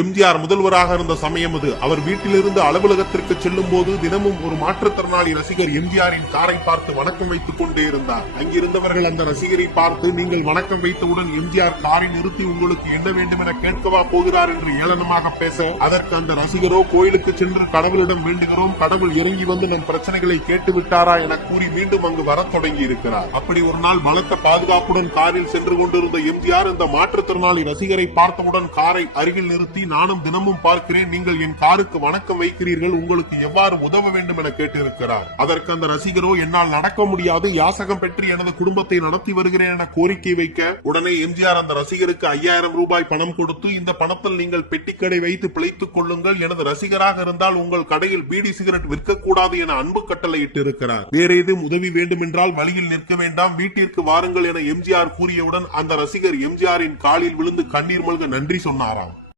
எம்ஜிஆர் முதல்வராக இருந்த சமயம் அது. அவர் வீட்டிலிருந்து அலுவலகத்திற்கு செல்லும் போது தினமும் ஒரு மாற்றுத்திறனாளி ரசிகர் எம்ஜிஆரின் காரை பார்த்து வணக்கம் வைத்துக் கொண்டே இருந்தார். அங்கிருந்தவர்கள் அந்த ரசிகரை பார்த்து, நீங்கள் வணக்கம் வைத்தவுடன் எம்ஜிஆர் காரை நிறுத்தி உங்களுக்கு என்ன வேண்டும் என கேட்கவா போகிறார் என்று ஏளனமாக பேச, அதற்கு அந்த ரசிகரோ, கோயிலுக்கு சென்று கடவுளிடம் வேண்டுகிறோம், கடவுள் இறங்கி வந்து நம் பிரச்சனைகளை கேட்டு விட்டாரா என கூறி மீண்டும் அங்கு வர தொடங்கி இருக்கிறார். அப்படி ஒரு நாள் பலத்த பாதுகாப்புடன் காரில் சென்று கொண்டிருந்த எம்ஜிஆர் இந்த மாற்றுத்திறனாளி ரசிகரை பார்த்தவுடன் காரை அருகில் நிறுத்தி, நானும் தினமும் பார்க்கிறேன், நீங்கள் என் காருக்கு வணக்கம் வைக்கிறீர்கள், உங்களுக்கு எவ்வாறு உதவ வேண்டும் என கேட்டிருக்கிறார். அதற்கு அந்த ரசிகரோ, என்னால் நடக்க முடியாது, யாசகம் பெற்று எனது குடும்பத்தை நடத்தி வருகிறேன் என கோரிக்கை வைக்க, உடனே எம்ஜிஆர் அந்த ரசிகருக்கு 5000 ரூபாய் பணம் கொடுத்து, இந்த பணத்தில் நீங்கள் பெட்டிக்கடை வைத்து பிழைத்துக் கொள்ளுங்கள், எனது ரசிகராக இருந்தால் உங்கள் கடையில் பீடி சிகரெட் விற்கக்கூடாது என அன்பு கட்டளையிட்டு இருக்கிறார். வேற ஏதும் உதவி வேண்டுமென்றால் வழியில் நிற்க வேண்டாம், வீட்டிற்கு வாருங்கள் என எம்ஜிஆர் கூறியவுடன் அந்த ரசிகர் எம்ஜிஆரின் காலில் விழுந்து கண்ணீர் மல்க நன்றி சொன்னாராம்.